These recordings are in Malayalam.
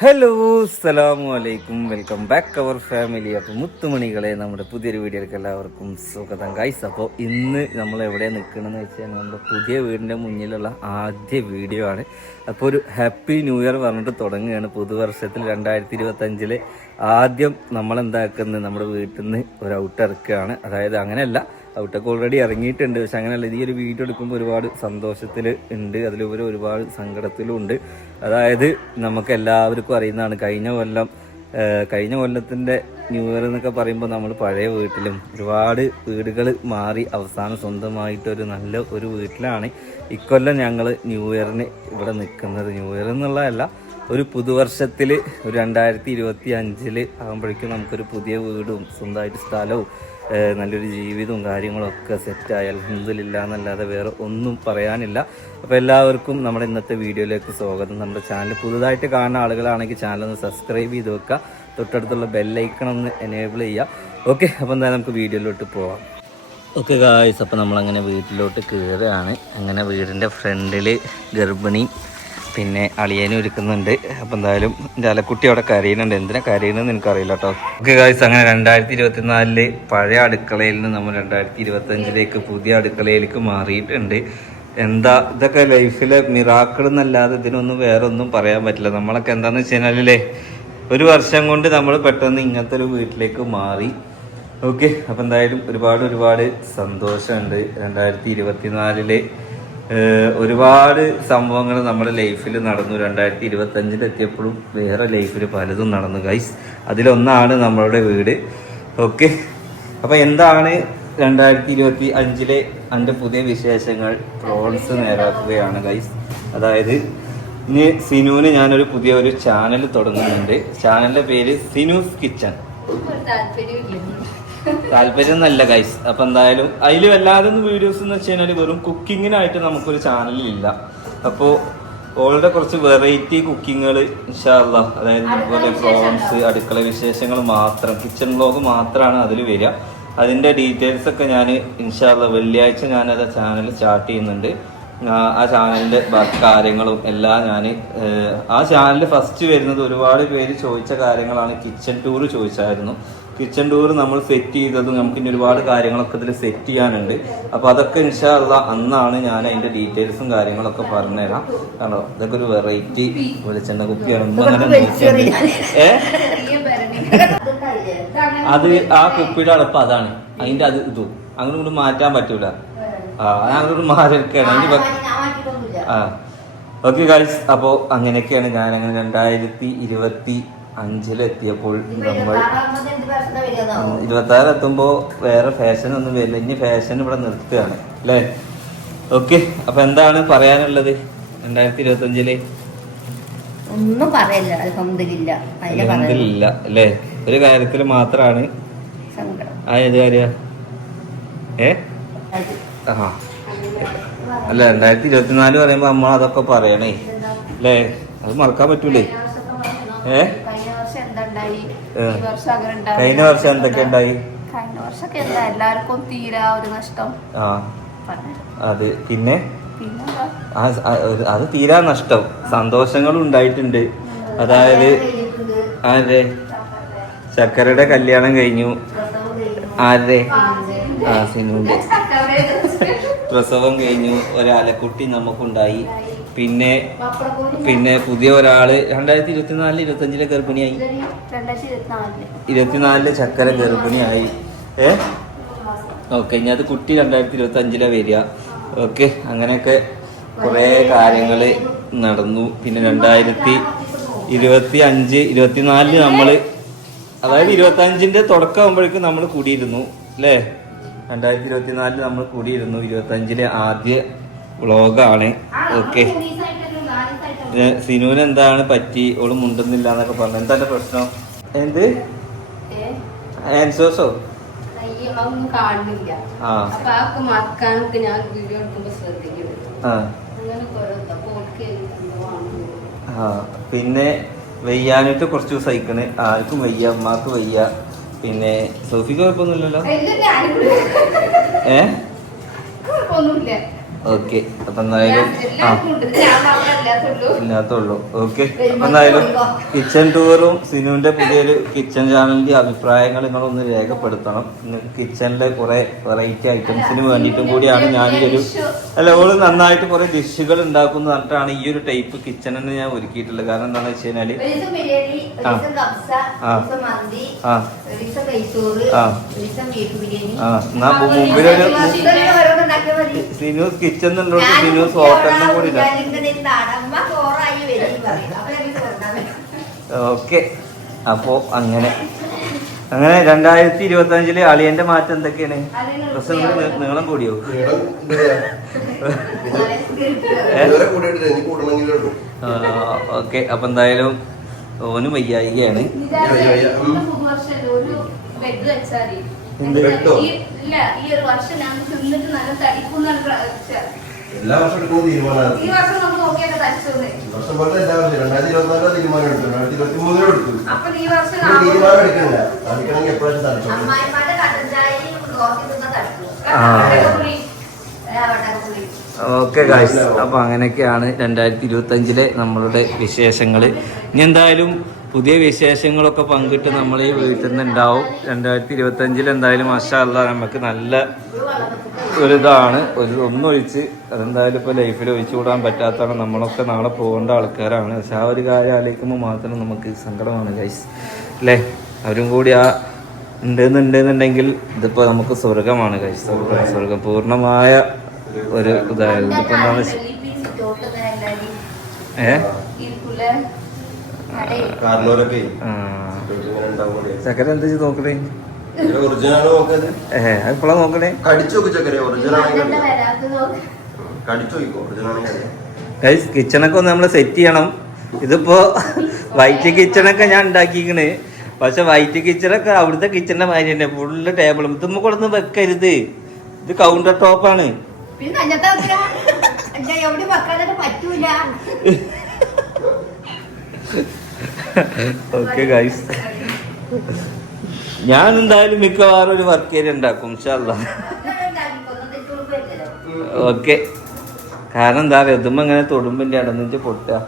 ഹലോ അസ്സലാമു അലൈക്കും വെൽക്കം ബാക്ക് അവർ ഫാമിലി അപ്പോൾ മുത്തുമണികളെ നമ്മുടെ പുതിയൊരു വീഡിയോയിലേക്ക് എല്ലാവർക്കും സ്വാഗതം. ഗൈസ് അപ്പോൾ ഇന്ന് നമ്മൾ എവിടെ നിൽക്കണമെന്ന് വെച്ചാൽ നമ്മുടെ പുതിയ വീടിന്റെ മുന്നിലുള്ള ആദ്യ വീഡിയോ ആണ്. അപ്പോൾ ഒരു ഹാപ്പി ന്യൂ ഇയർ പറഞ്ഞിട്ട് തുടങ്ങുകയാണ്. പുതുവർഷത്തിൽ രണ്ടായിരത്തി ഇരുപത്തഞ്ചിൽ ആദ്യം നമ്മൾ എന്താക്കുന്നത് നമ്മുടെ വീട്ടിൽ നിന്ന് ഒരു ഔട്ട് ഇറക്കുകയാണ്. അതായത് അങ്ങനെയല്ല ഔട്ടൊക്കെ ഓൾറെഡി ഇറങ്ങിയിട്ടുണ്ട്. പക്ഷെ അങ്ങനെയല്ല ഈ ഒരു വീഡിയോ എടുക്കുമ്പോൾ ഒരുപാട് സന്തോഷത്തിൽ ഉണ്ട്. അതിലുപരി ഒരുപാട് സങ്കടത്തിലും ഉണ്ട്. അതായത് നമുക്ക് എല്ലാവർക്കും അറിയുന്നതാണ് കഴിഞ്ഞ കൊല്ലം കഴിഞ്ഞ കൊല്ലത്തിന്റെ ന്യൂ ഇയർ എന്നൊക്കെ പറയുമ്പോൾ നമ്മൾ പഴയ വീട്ടിലും ഒരുപാട് വീടുകൾ മാറി അവസാനം സ്വന്തമായിട്ട് ഒരു നല്ല ഒരു വീട്ടിലാണ് ഇക്കൊല്ലം ഞങ്ങൾ ന്യൂ ഇയറിന് ഇവിടെ നിൽക്കുന്നത് ന്യൂ ഇയർ എന്നുള്ളതല്ല ഒരു പുതുവർഷത്തിൽ ഒരു രണ്ടായിരത്തി ഇരുപത്തി അഞ്ചിൽ ആകുമ്പോഴേക്കും നമുക്കൊരു പുതിയ വീടും സ്വന്തമായിട്ട് സ്ഥലവും നല്ലൊരു ജീവിതവും കാര്യങ്ങളൊക്കെ സെറ്റായി അലഹമില്ല എന്നല്ലാതെ വേറെ ഒന്നും പറയാനില്ല. അപ്പോൾ എല്ലാവർക്കും നമ്മുടെ ഇന്നത്തെ വീഡിയോയിലേക്ക് സ്വാഗതം. നമ്മുടെ ചാനൽ പുതുതായിട്ട് കാണുന്ന ആളുകളാണെങ്കിൽ ചാനൽ ഒന്ന് സബ്സ്ക്രൈബ് ചെയ്ത് വെക്കുക. തൊട്ടടുത്തുള്ള ബെല്ലൈക്കൺ ഒന്ന് എനേബിൾ ചെയ്യുക. ഓക്കെ അപ്പോൾ എന്തായാലും നമുക്ക് വീഡിയോയിലോട്ട് പോവാം. ഓക്കെ ഗായ്സ് അപ്പോൾ നമ്മളങ്ങനെ വീട്ടിലോട്ട് കയറുകയാണ് അങ്ങനെ വീടിന്റെ ഫ്രണ്ടിൽ ഗർഭിണി പിന്നെ അളിയനും ഒരുക്കുന്നുണ്ട്. അപ്പം എന്തായാലും എന്റെ അലക്കുട്ടി അവിടെ കരയുന്നുണ്ട്. എന്തിനാ കരയുന്നതെന്ന് എനിക്കറിയില്ല കേട്ടോ ഓക്കെ ഗായ്സ് അങ്ങനെ രണ്ടായിരത്തി ഇരുപത്തിനാലിൽ പഴയ അടുക്കളയിൽ നിന്ന് നമ്മൾ രണ്ടായിരത്തി ഇരുപത്തഞ്ചിലേക്ക് പുതിയ അടുക്കളയിലേക്ക് മാറിയിട്ടുണ്ട്. എന്താ ഇതൊക്കെ ലൈഫിലെ മിറാക്കിൾ എന്നല്ലാതെ ഇതിനൊന്നും വേറെ ഒന്നും പറയാൻ പറ്റില്ല. നമ്മളൊക്കെ എന്താന്ന് വെച്ച് കഴിഞ്ഞാലേ ഒരു വർഷം കൊണ്ട് നമ്മൾ പെട്ടെന്ന് ഇങ്ങനത്തെ ഒരു വീട്ടിലേക്ക് മാറി. ഓക്കെ അപ്പം എന്തായാലും ഒരുപാട് ഒരുപാട് സന്തോഷമുണ്ട്. രണ്ടായിരത്തി ഇരുപത്തിനാലിൽ ഒരുപാട് സംഭവങ്ങൾ നമ്മുടെ ലൈഫിൽ നടന്നു. രണ്ടായിരത്തി ഇരുപത്തഞ്ചിൽ എത്തിയപ്പോഴും വേറെ ലൈഫിൽ പലതും നടന്നു. ഗൈസ് അതിലൊന്നാണ് നമ്മളുടെ വീട്. ഓക്കെ അപ്പോൾ എന്താണ് രണ്ടായിരത്തി ഇരുപത്തി അഞ്ചിലെ എന്റെ പുതിയ വിശേഷങ്ങൾ? പ്രോൺസ് നേരാക്കുകയാണ് ഗൈസ് അതായത് ഇനി സിനുവിന് ഞാനൊരു പുതിയ ഒരു ചാനൽ തുടങ്ങുന്നുണ്ട്. ചാനലിന്റെ പേര് സിനുസ് കിച്ചൺ. താല്പര്യം നല്ല ഗൈസ് അപ്പൊ എന്തായാലും അതിൽ വല്ലാതെ വീഡിയോസ് എന്ന് വെച്ച് കഴിഞ്ഞാൽ വെറും കുക്കിങ്ങിനായിട്ട് നമുക്കൊരു ചാനലില്ല അപ്പോൾ ഓളുടെ കുറച്ച് വെറൈറ്റി കുക്കിങ്ങുകൾ ഇൻഷാല്ല അതായത് അതുപോലെ പ്രോൺസ് അടുക്കള വിശേഷങ്ങൾ മാത്രം. കിച്ചൺ വ്ലോഗ് മാത്രമാണ് അതിൽ വരിക. അതിന്റെ ഡീറ്റെയിൽസ് ഒക്കെ ഞാൻ ഇൻഷാല്ല വെള്ളിയാഴ്ച ഞാനത് ചാനൽ സ്റ്റാർട്ട് ചെയ്യുന്നുണ്ട്. ആ- ചാനലിന്റെ കാര്യങ്ങളും എല്ലാം ഞാൻ ആ ചാനൽ ഫസ്റ്റ് വരുന്നത് ഒരുപാട് പേര് ചോദിച്ച കാര്യങ്ങളാണ് കിച്ചൺ ടൂർ ചോദിച്ചായിരുന്നു. കിച്ചൺ ടൂർ നമ്മൾ സെറ്റ് ചെയ്തതും നമുക്ക് ഇനി ഒരുപാട് കാര്യങ്ങളൊക്കെ ഇതിൽ സെറ്റ് ചെയ്യാനുണ്ട്. അപ്പോൾ അതൊക്കെ ഇൻഷാല്ല അന്നാണ് ഞാൻ അതിന്റെ ഡീറ്റെയിൽസും കാര്യങ്ങളൊക്കെ പറഞ്ഞുതരാം. കണ്ടോ? ഇതൊക്കെ ഒരു വെറൈറ്റി വെളിച്ചെണ്ണ കുപ്പിയാണ്. ഏ? അത് ആ കുപ്പിയുടെ അളപ്പ് അതാണ്. അതിന്റെ അത് ഇതും. അങ്ങനെ കൊണ്ട് മാറ്റാൻ പറ്റൂല. ആ ആ ഓക്കെ ഗൈസ് അപ്പോൾ അങ്ങനെയൊക്കെയാണ് ഞാൻ അങ്ങനെ രണ്ടായിരത്തി ഇരുപത്തി അഞ്ചിലെത്തിയപ്പോൾ നമ്മൾ ഇരുപത്തി ആറ് എത്തുമ്പോൾ വേറെ ഫാഷൻ ഒന്നും വരില്ല. ഇനി ഫാഷൻ ഇവിടെ നിർത്തുകയാണ്. അല്ലേ? ഓക്കെ അപ്പൊ എന്താണ് പറയാനുള്ളത് രണ്ടായിരത്തി ഇരുപത്തി അഞ്ചിൽ ഒന്നും പറയല്ല. അല്ലേ? ഒരു കാര്യത്തിൽ മാത്രാണ് ആ ഏത് കാര്യ? ഏ? ആ. അല്ല രണ്ടായിരത്തി ഇരുപത്തിനാല് പറയുമ്പോ നമ്മൾ അതൊക്കെ പറയണേ. അല്ലേ? അത് മറക്കാൻ പറ്റൂലേ? ഏ? കഴിഞ്ഞ വർഷം എന്തൊക്കെ ഉണ്ടായി? കഴിഞ്ഞ വർഷമൊക്കെ എന്താ? എല്ലാവർക്കും തീരാ ഒരു നഷ്ടം. ആ. അത് പിന്നെ? അത് തീരാ നഷ്ടം. സന്തോഷങ്ങളും ഉണ്ടായിട്ടുണ്ട്. അതായത് ആരെ? ശർക്കരയുടെ കല്യാണം കഴിഞ്ഞു. ആരെ ആ സിനുവിന്റെ. പ്രസവം കഴിഞ്ഞു. ഒരാലക്കുട്ടി നമുക്കുണ്ടായി. പിന്നെ പിന്നെ പുതിയ ഒരാൾ രണ്ടായിരത്തി ഇരുപത്തിനാലിൽ ഇരുപത്തഞ്ചിലെ ഗർഭിണിയായി. ഇരുപത്തിനാലിൽ ചക്കര ഗർഭിണിയായി. ഏ? ഓക്കെ ഇനി അത് കുട്ടി രണ്ടായിരത്തി ഇരുപത്തി അഞ്ചിലെ വരിക. ഓക്കെ അങ്ങനെയൊക്കെ കുറേ കാര്യങ്ങൾ നടന്നു. പിന്നെ രണ്ടായിരത്തി ഇരുപത്തി അഞ്ച് ഇരുപത്തിനാലിൽ നമ്മൾ അതായത് ഇരുപത്തി അഞ്ചിന്റെ തുടക്കം ആകുമ്പോഴേക്കും നമ്മൾ കൂടിയിരുന്നു. അല്ലേ? രണ്ടായിരത്തി ഇരുപത്തിനാലിൽ നമ്മൾ കൂടിയിരുന്നു. ഇരുപത്തി അഞ്ചിലെ ആദ്യ വ്ളോഗാണ്. ഓക്കെ. സിനുവിന് എന്താണ് പറ്റി? ഓൾ മുണ്ടുന്നില്ല എന്നൊക്കെ പറഞ്ഞു. എന്താണ് പ്രശ്നം? എന്ത്? ആൻസോസോ? പിന്നെ വെയ്യാനായിട്ട് കുറച്ച് ദിവസം അയക്കണ് ആർക്കും വയ്യ അമ്മാക്ക് വയ്യ. പിന്നെ സോഫിക്ക് കുഴപ്പമൊന്നുമില്ലല്ലോ. ഏ? ഓക്കെ അപ്പൊ എന്തായാലും ആ ഇല്ലാത്തുള്ളൂ ഓക്കെ എന്തായാലും കിച്ചൺ ടൂറും സിനുവിന്റെ പുതിയൊരു കിച്ചൺ ചാനലിന്റെ അഭിപ്രായങ്ങൾ നിങ്ങളൊന്ന് രേഖപ്പെടുത്തണം. നിങ്ങൾക്ക് കിച്ചണിലെ കുറെ വെറൈറ്റി ഐറ്റംസിന് വേണ്ടിയിട്ടും കൂടിയാണ് ഞാൻ ഈ ഒരു അല്ല ഓൾ നന്നായിട്ട് കുറെ ഡിഷുകൾ ഉണ്ടാക്കുന്ന പറഞ്ഞിട്ടാണ് ഈ ഒരു ടൈപ്പ് കിച്ചണിന് ഞാൻ ഒരുക്കിയിട്ടുള്ളത്. കാരണം എന്താണെന്ന് വെച്ച് കഴിഞ്ഞാൽ ആ. ആ. എന്നാ മുമ്പിലൊരു സിനൂസ് കിച്ചൺ സിനൂസ് ഹോട്ടലിനും കൂടി ഓക്കെ അപ്പോ അങ്ങനെ അങ്ങനെ രണ്ടായിരത്തി ഇരുപത്തി അഞ്ചിൽ അളിയന്റെ മാറ്റം എന്തൊക്കെയാണ് ഡ്രസ് നീളം കൂടിയോ ഓക്കെ അപ്പൊ എന്തായാലും ഓനും വയ്യായികയാണ് പുതുവർഷം വെച്ചാൽ? ഇല്ല ഈ ഒരു വർഷം ഞാൻ തിന്നിട്ട് നല്ല തടിക്കുന്നാണ്. എല്ലാ വർഷവും എടുക്കുന്ന തീരുമാനമാണ് ഈ വർഷം നമുക്ക് നോക്കിയൊക്കെ തടിച്ചോന്ന്. ഈ വർഷം പോലെ എല്ലാ വർഷം രണ്ടായിരത്തി ഇരുപത്തിനാലിലെ തീരുമാനം എടുത്തു. രണ്ടായിരത്തി ഇരുപത്തി മൂന്നിലും എടുത്തു. അപ്പൊ ഈ വർഷം തീരുമാനം എപ്പോഴും അമ്മായിമാരുടെ കട്ടൻ ചായയും ദോശ തടിക്കും. ഓക്കെ ഗായ്സ് അപ്പൊ അങ്ങനെയൊക്കെയാണ് രണ്ടായിരത്തി ഇരുപത്തി അഞ്ചിലെ നമ്മളുടെ വിശേഷങ്ങൾ ഇനി എന്തായാലും പുതിയ വിശേഷങ്ങളൊക്കെ പങ്കിട്ട് നമ്മൾ ഈ വീട്ടിൽ നിന്ന് ഉണ്ടാവും രണ്ടായിരത്തി ഇരുപത്തി അഞ്ചിൽ എന്തായാലും മഷാല്ല നമുക്ക് നല്ല ഒരിതാണ്. ഒരു ഒന്നൊഴിച്ച് അതെന്തായാലും ഇപ്പോൾ ലൈഫിൽ ഒഴിച്ചു കൂടാൻ പറ്റാത്തതാണ്. നമ്മളൊക്കെ നാളെ പോകേണ്ട ആൾക്കാരാണ്. പക്ഷെ ആ ഒരു കാര്യം ആലോചിക്കുമ്പോൾ മാത്രം നമുക്ക് സങ്കടമാണ് ഗൈസ് അല്ലേ? അവരും കൂടി ആ ഉണ്ടെന്നുണ്ടെന്നുണ്ടെങ്കിൽ ഇതിപ്പോൾ നമുക്ക് സ്വർഗമാണ് ഗൈസ് സ്വർഗം സ്വർഗം പൂർണമായ ഒരു ഇതായിരുന്നു. ഇതിപ്പോൾ വെച്ചാൽ ഏ? കാരണവരൊക്കെ ചക്കര എന്താ ചെയ്ത് നോക്കണേ? ഒറിജിനൽ നോക്കത് ഏ അതിപ്പോഴാ നോക്കണേ. ഗൈസ് കിച്ചണൊക്കെ ഒന്ന് നമ്മൾ സെറ്റ് ചെയ്യണം. ഇതിപ്പോ വൈറ്റ് കിച്ചണൊക്കെ ഞാൻ ഉണ്ടാക്കിക്കണ്. പക്ഷെ വൈറ്റ് കിച്ചണൊക്കെ അവിടുത്തെ കിച്ചണിന്റെ മാതിരി തന്നെ. ഫുള്ള് ടേബിളും ഇതുമ്മ കൊടുന്ന് വെക്കരുത്. ഇത് കൗണ്ടർ ടോപ്പാണ് പിന്നെ അഞ്ഞത്തെ വെക്കാ? എന്താ എവിടെ വെക്കാതെ പറ്റൂല ഓക്കെ ഗൈസ് ഞാൻ എന്തായാലും മിക്കവാറും ഒരു വർക്ക് ഏരിയ ഉണ്ടാക്കും ഇൻഷാല്ല ഓക്കെ കാരണം എന്താ പറയുക ഇതുമ്മ ഇങ്ങനെ തൊടുമ്പിന്റെ അടന്നിച്ച് പൊട്ടുക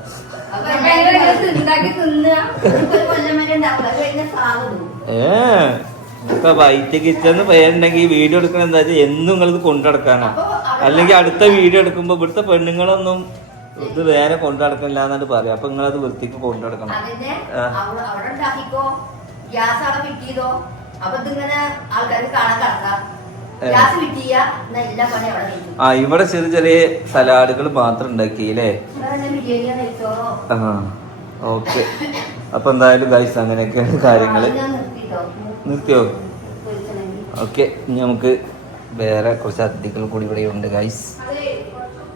ഉണ്ടാക്കുക. സാധനം. ഏ ഇപ്പൊ വൈറ്റ് കിച്ചൺ പേരുണ്ടെങ്കിൽ വീഡിയോ എടുക്കണ എന്താ വെച്ചാൽ എന്നും നിങ്ങളിത് കൊണ്ടുനടക്കാനാ അല്ലെങ്കിൽ അടുത്ത വീഡിയോ എടുക്കുമ്പോ ഇവിടുത്തെ പെണ്ണുങ്ങളൊന്നും ഇത് വേറെ കൊണ്ടു നടക്കണില്ല എന്നാണ് പറയാം അപ്പൊ നിങ്ങളത് വൃത്തിക്ക് കൊണ്ടു നടക്കണം അതിനെ ആ. ഇവിടെ ചെറിയ ചെറിയ സലാഡുകൾ മാത്രം ഉണ്ടാക്കിയില്ലേ ആ ഓക്കെ. അപ്പൊ എന്തായാലും ഗൈസ് അങ്ങനെയൊക്കെയാണ് കാര്യങ്ങൾ. നിർത്തിയോ. ഓക്കെ ഇനി നമുക്ക് വേറെ കുറച്ച് അതിഥികൾ കൂടി ഇവിടെ ഉണ്ട് ഗൈസ്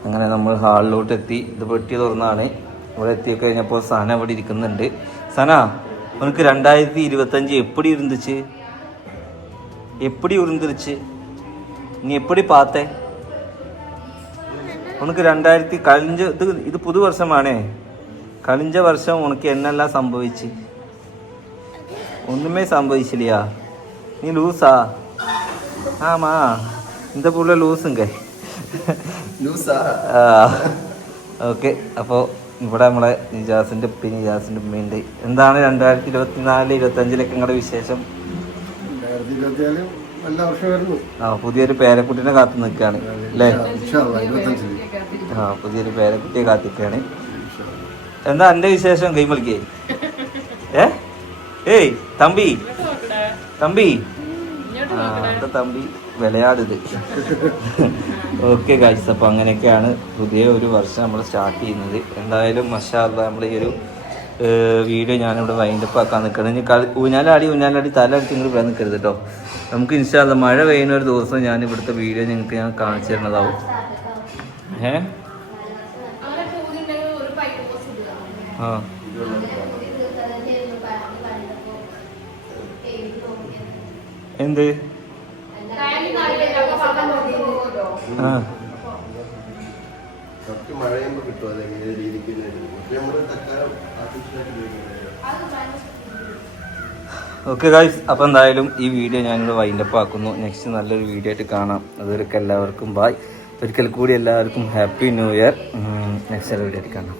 അങ്ങനെ നമ്മൾ ഹാളിലോട്ട് എത്തി ഇത് പെട്ടി തുറന്നാണ്. ഇവിടെ എത്തി കഴിഞ്ഞപ്പോൾ സന ഇവിടെ ഇരിക്കുന്നുണ്ട്. സന ഉനക്ക് രണ്ടായിരത്തി ഇരുപത്തഞ്ച് എപ്പടി ഇരുന്നിച്ച് എപ്പടി ഉരുന്തിരിച്ച് നീ എപ്പടി പാത്തേ? ഉനക്ക് രണ്ടായിരത്തി കളിഞ്ച ഇത് ഇത് പുതുവർഷമാണേ. കളിഞ്ച വർഷം ഉനക്ക് എന്നല്ല സംഭവിച്ച്? ഒന്നുമേ സംഭവിച്ചില്ല. നീ ലൂസാ? ആമാ இந்த புள்ள லூசுங்க ഓക്കെ. അപ്പോൾ ഇവിടെ നമ്മളെ നിജാസിന്റെ ഉപ്പി നിജാസിന്റെ ഉമ്മയുണ്ട്. എന്താണ് രണ്ടായിരത്തി ഇരുപത്തി നാല് ഇരുപത്തി അഞ്ചിലൊക്കെ നിങ്ങളുടെ വിശേഷം ആ പുതിയൊരു പേരക്കുട്ടിനെ കാത്തു നിൽക്കുകയാണ് അല്ലേ? ആ പുതിയൊരു പേരക്കുട്ടിയെ കാത്തിക്കുകയാണ് എന്താ എന്റെ വിശേഷം? കൈ വിളിക്കേ ഏ? ഏയ് തമ്പി. തമ്പി. ആ തമ്പി? വിളയാടിത് ഓക്കെ ഗൈസ് അപ്പോൾ അങ്ങനെയൊക്കെയാണ് പുതിയ ഒരു വർഷം നമ്മൾ സ്റ്റാർട്ട് ചെയ്യുന്നത്. എന്തായാലും മഷാല്ല നമ്മൾ ഈ ഒരു വീഡിയോ ഞാനിവിടെ വൈൻഡപ്പ് ആക്കാൻ നിൽക്കണം. ഇനി കളി ഊഞ്ഞാലാടി ഊഞ്ഞാലാടി അടിച്ച് നിങ്ങൾ ഇവിടെ നിൽക്കരുത് കേട്ടോ നമുക്ക് ഇൻഷാല്ല മഴ പെയ്യുന്ന ഒരു ദിവസം ഞാൻ ഇവിടുത്തെ വീഡിയോ നിങ്ങൾക്ക് ഞാൻ കാണിച്ചു തരുന്നതാവും. ഏ? ആ. എന്ത്? മഴ ചെയ്യുമ്പോൾ കിട്ടും? അതെങ്ങനെ രീതിക്ക് ഓക്കെ ഗായ്സ് അപ്പോൾ എന്തായാലും ഈ വീഡിയോ ഞാനിവിടെ വൈൻഡപ്പ് ആക്കുന്നു. നെക്സ്റ്റ് നല്ലൊരു വീഡിയോ ആയിട്ട് കാണാം. അതുവരെ എല്ലാവർക്കും ബായ് ഒരിക്കൽ കൂടി എല്ലാവർക്കും happy new year next video ആയിട്ട് കാണാം.